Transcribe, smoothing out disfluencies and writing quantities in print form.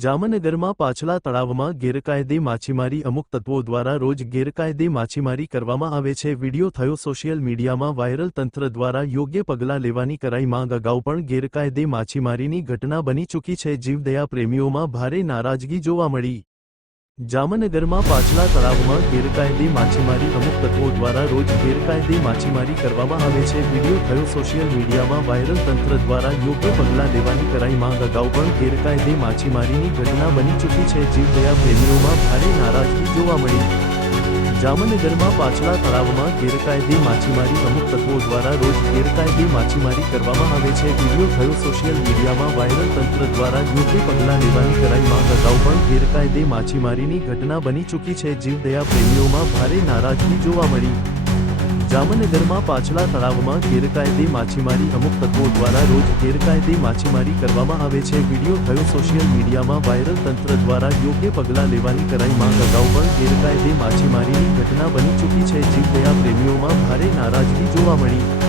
જામનગરમાં પાછલા તળાવમાં ગેરકાયદે માછીમારી અમુક તત્વો દ્વારા રોજ ગેરકાયદે માછીમારી કરવામાં આવે છે। વિડિયો થયો સોશિયલ મીડિયામાં વાયરલ। તંત્ર દ્વારા યોગ્ય પગલાં લેવાની કરાઈ માંગ। અગાઉ પણ ગેરકાયદે માછીમારીની ઘટના બની ચૂકી છે। જીવદયા પ્રેમીઓમાં ભારે નારાજગી જોવા મળી। જામનગરમાં પાછલા તળાવમાં ગેરકાયદે માછીમારી અમુક તત્વો દ્વારા રોજ ગેરકાયદે માછીમારી કરવામાં આવે છે। વિડિયો થયો સોશિયલ મીડિયામાં વાયરલ। તંત્ર દ્વારા યોગ્ય પગલાં લેવાની કરાઈ માંગ। અગાઉ પણ ગેરકાયદે માછીમારીની ઘટના બની ચૂકી છે। જીવદયા પ્રેમીઓમાં ભારે નારાજગી જોવા મળી। જામનગરમાં પાછલા તળાવમાં ગેરકાયદે માછીમારી અમુક તત્વો દ્વારા રોજ ગેરકાયદે માછીમારી કરવામાં આવે છે। વિડિયો થયો સોશિયલ મીડિયામાં વાયરલ। તંત્ર દ્વારા યોગ્ય પગલાં લેવાની કરાઈ માંગ। અગાઉ પણ ગેરકાયદે માછીમારીની ઘટના બની ચૂકી છે। જીવદયા પ્રેમીઓમાં ભારે નારાજગી જોવા મળી। જામનગરમાં પાછલા તળાવમાં ગેરકાયદે માછીમારી અમુક તત્વો દ્વારા રોજ ગેરકાયદે માછીમારી કરવામાં આવે છે। વિડિયો થયો સોશિયલ મીડિયામાં વાયરલ। તંત્ર દ્વારા યોગ્ય પગલાં લેવાની કરાઈ માંગ। અગાઉ પણ ગેરકાયદે માછીમારીની ઘટના બની ચૂકી છે। જીવદયા પ્રેમીઓમાં ભારે નારાજગી જોવા મળી।